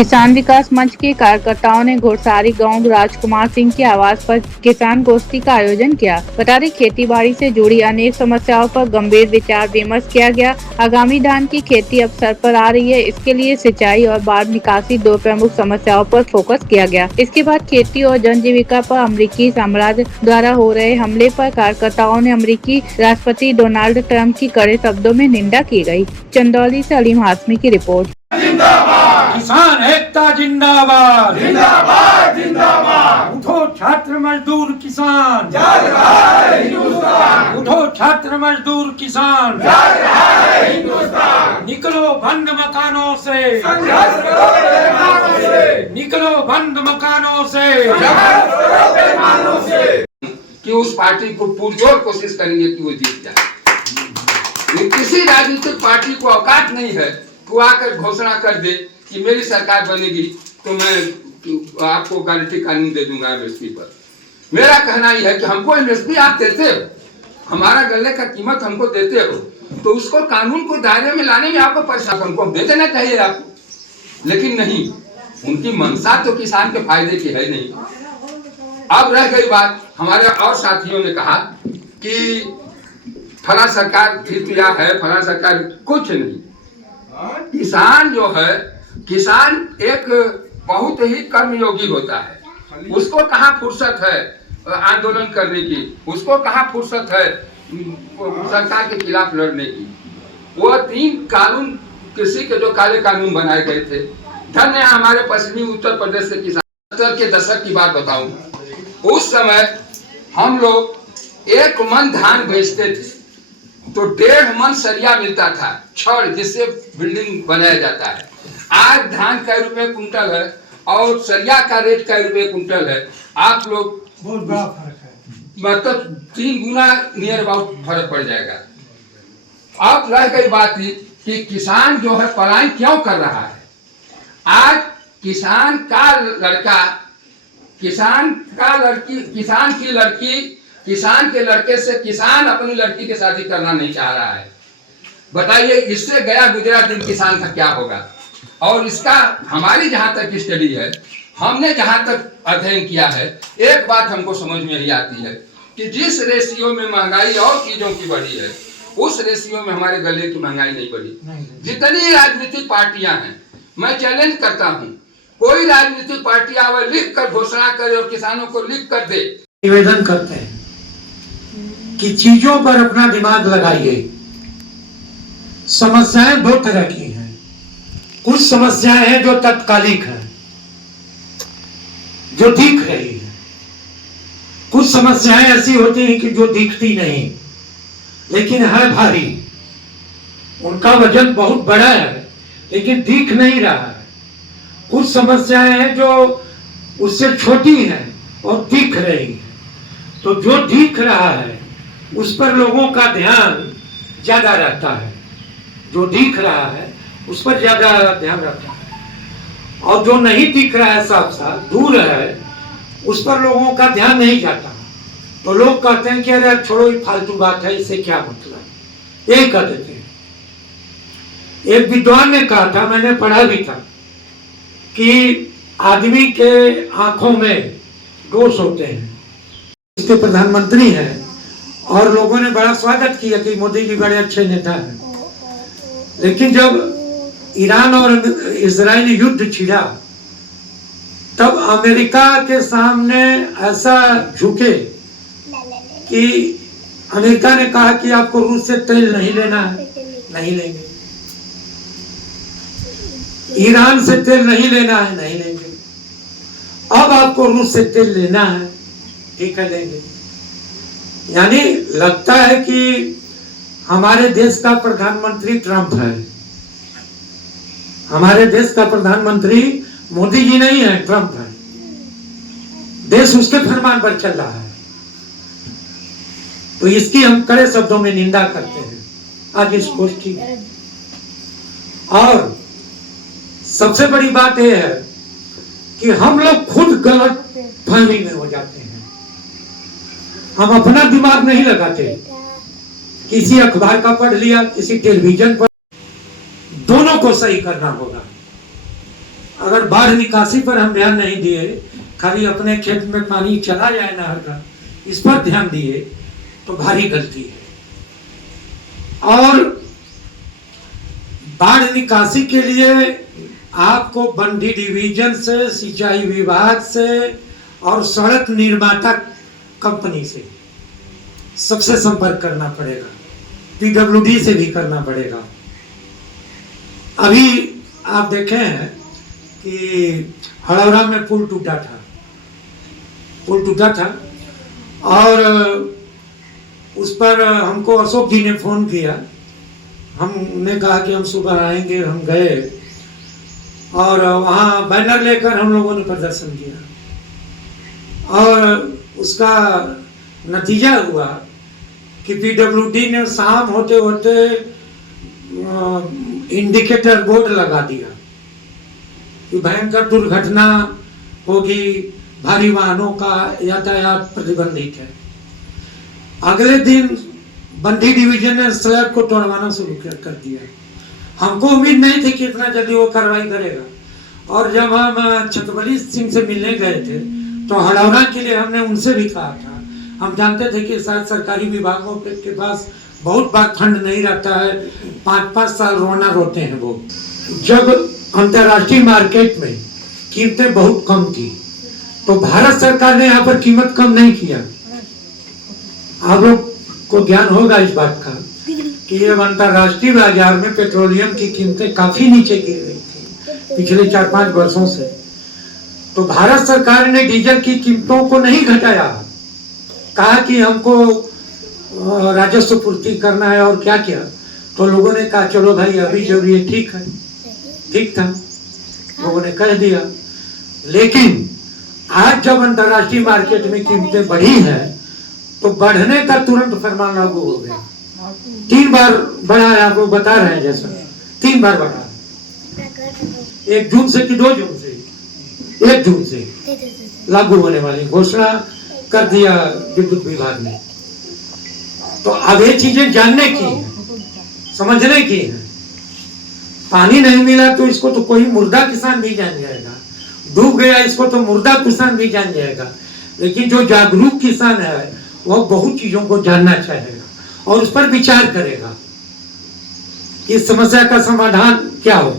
किसान विकास मंच के कार्यकर्ताओं ने घोड़सारी गांव राजकुमार सिंह के आवास पर किसान गोष्ठी का आयोजन किया। बता दें, खेती बाड़ी से जुड़ी अनेक समस्याओं पर गंभीर विचार विमर्श किया गया। आगामी धान की खेती अवसर पर आ रही है, इसके लिए सिंचाई और बाढ़ निकासी दो प्रमुख समस्याओं पर फोकस किया गया। इसके बाद खेती और जनजीविका पर अमेरिकी साम्राज्य द्वारा हो रहे हमले पर कार्यकर्ताओं ने अमेरिकी राष्ट्रपति डोनाल्ड ट्रंप की कड़े शब्दों में निंदा की गई। चंदौली से अलीम हाशमी की रिपोर्ट। किसान एकता जिंदाबाद जिंदाबाद जिंदाबाद। उठो छात्र मजदूर किसान, जाग रहा है हिंदुस्तान, उठो छात्र मजदूर किसान, जाग रहा है हिंदुस्तान। निकलो बंद मकानों से, संघर्ष करो बेईमानों से, निकलो बंद मकानों से, संघर्ष करो बेईमानों से। कि उस पार्टी को पुरजोर कोशिश करेंगे कि वो जीत जाए। किसी राजनीतिक पार्टी को औकात नहीं है कि वो आकर घोषणा कर दे कि मेरी सरकार बनेगी तो मैं आपको गारंटी कानून दे दूंगा एमएसपी पर। मेरा कहना यह है कि हमको एमएसपी आप देते हो, हमारा गले का कीमत हमको देते हो, तो उसको कानून को दायरे में लाने में आपको परेशान हमको दे देना चाहिए आपको। लेकिन नहीं, उनकी मंशा तो किसान के फायदे की है नहीं। अब रह गई बात, हमारे और साथियों ने कहा कि फला सरकार फिर है, फला सरकार कुछ नहीं। किसान जो है, किसान एक बहुत ही कर्मयोगी होता है। उसको कहाँ फुर्सत है आंदोलन करने की, उसको कहाँ फुर्सत है सरकार के खिलाफ लड़ने की। वो 3 कानून कृषि के जो काले कानून बनाए गए थे, धन्य हमारे पश्चिमी उत्तर प्रदेश के किसान। 70 के दशक की बात बताऊं, उस समय हम लोग 1 मन धान बेचते थे तो 1.5 मन सरिया मिलता था, छड़ जिससे बिल्डिंग बनाया जाता है। आज धान कै रुपए कुंटल है और सरिया का रेट कै रुपए कुंटल है। आप लोग बहुत बड़ा फर्क है, मतलब 3 गुना नियर अबाउट फर्क पड़ जाएगा। अब रह गई बात ही कि किसान जो है पलायन क्यों कर रहा है। आज किसान का लड़का, किसान की लड़की, किसान के लड़के से किसान अपनी लड़की की शादी करना नहीं चाह रहा है। बताइए, इससे गया गुजरा दिन किसान का क्या होगा। और इसका हमारी जहां तक स्टडी है, हमने जहां तक अध्ययन किया है, एक बात हमको समझ में ही आती है कि जिस रेशियो में महंगाई और चीजों की बढ़ी है, उस रेशियो में हमारे गले की महंगाई नहीं बढ़ी। जितनी राजनीतिक पार्टियां हैं, मैं चैलेंज करता हूं, कोई राजनीतिक पार्टी आवे लिख कर घोषणा करे और किसानों को लिख कर दे। निवेदन करते हैं कि चीजों पर अपना दिमाग लगाइए। समस्याएं 2 तरह की हैं। कुछ समस्याएं हैं जो तत्कालिक हैं, जो दिख रही है। कुछ समस्याएं ऐसी होती हैं कि जो दिखती नहीं लेकिन है भारी, उनका वजन बहुत बड़ा है लेकिन दिख नहीं रहा है। कुछ समस्याएं हैं जो उससे छोटी हैं और दिख रही है। तो जो दिख रहा है उस पर लोगों का ध्यान ज्यादा रहता है, जो दिख रहा है उस पर ज्यादा ध्यान रहता है। और जो नहीं दिख रहा है, साफ साफ दूर है, उस पर लोगों का ध्यान नहीं जाता। तो लोग कहते हैं कि अरे छोड़ो, ये फालतू बात है, इससे क्या मतलब, यही कह देते हैं। एक विद्वान ने कहा था, मैंने पढ़ा भी था, कि आदमी के आंखों में दोष होते हैं। इसके प्रधानमंत्री हैं और लोगों ने बड़ा स्वागत किया कि मोदी जी बड़े अच्छे नेता हैं। लेकिन जब ईरान और इजराइल युद्ध छिड़ा, तब अमेरिका के सामने ऐसा झुके कि अमेरिका ने कहा कि आपको रूस से तेल नहीं लेना है, नहीं लेंगे। ईरान से तेल नहीं लेना है, नहीं लेंगे। अब आपको रूस से तेल लेना है, ठीक है, लेंगे। यानी लगता है कि हमारे देश का प्रधानमंत्री ट्रंप है, हमारे देश का प्रधानमंत्री मोदी जी नहीं है, ट्रंप है। देश उसके फरमान पर चल रहा है। तो इसकी हम कड़े शब्दों में निंदा करते हैं आज इस गोष्ठी में। और सबसे बड़ी बात यह है कि हम लोग खुद गलत फहमी में हो जाते हैं। हम अपना दिमाग नहीं लगाते, किसी अखबार का पढ़ लिया, किसी टेलीविजन पर। दोनों को सही करना होगा। अगर बाढ़ निकासी पर हम ध्यान नहीं दिए, खाली अपने खेत में पानी चला जाए नहर का, इस पर ध्यान दिए तो भारी गलती है। और बाढ़ निकासी के लिए आपको बंडी डिवीजन से, सिंचाई विभाग से और सड़क निर्माता कंपनी से सबसे संपर्क करना पड़ेगा, पीडब्ल्यूडी से भी करना पड़ेगा। अभी आप देखे हैं कि हड़ौरा में पुल टूटा था और उस पर हमको अशोक जी ने फोन किया। हमने कहा कि हम सुबह आएंगे, हम गए और वहाँ बैनर लेकर हम लोगों ने प्रदर्शन किया और उसका नतीजा हुआ कि पीडब्ल्यूडी ने शाम होते होते इंडिकेटर बोर्ड लगा दिया कि भयंकर दुर्घटना होगी, भारी वाहनों का यातायात प्रतिबंधित है। अगले दिन बंडी डिवीजन ने स्लैब को तोड़वाना शुरू कर दिया। हमको उम्मीद नहीं थी कि इतना जल्दी वो कार्रवाई करेगा। और जब हम छत्रपति सिंह से मिलने गए थे तो हड़ौरा के लिए हमने उनसे भी कहा था, हम जानते थे कि शायद सरकारी विभागों के पास बहुत बार फंड नहीं रहता है, 5-5 साल रोना रोते हैं वो। जब अंतर्राष्ट्रीय मार्केट में कीमतें बहुत कम थी तो भारत सरकार ने यहाँ पर कीमत कम नहीं किया। आप लोग को ज्ञान होगा इस बात का कि जब अंतर्राष्ट्रीय बाजार में पेट्रोलियम की कीमतें काफी नीचे गिर गई थी पिछले 4-5 वर्षों से, तो भारत सरकार ने डीजल की कीमतों को नहीं घटाया, कहा कि हमको राजस्व पूर्ति करना है और क्या किया। तो लोगों ने कहा चलो भाई अभी जरूरी है, ठीक है, ठीक था, लोगों ने कह दिया। लेकिन आज जब अंतर्राष्ट्रीय मार्केट में कीमतें बढ़ी हैं तो बढ़ने का तुरंत फरमान लागू हो गया। 3 बार बढ़ा है, आपको बता रहे हैं जैसा 3 बार बढ़ा, 1 जून से कि 2 जून से, 1 जून से लागू होने वाली घोषणा कर दिया विद्युत विभाग ने। तो अब ये चीजें जानने की है, समझने की है। पानी नहीं मिला तो इसको तो कोई मुर्दा किसान भी जान जाएगा, डूब गया इसको तो मुर्दा किसान भी जान जाएगा। लेकिन जो जागरूक किसान है वह बहुत चीजों को जानना चाहेगा और उस पर विचार करेगा कि इस समस्या का समाधान क्या हो।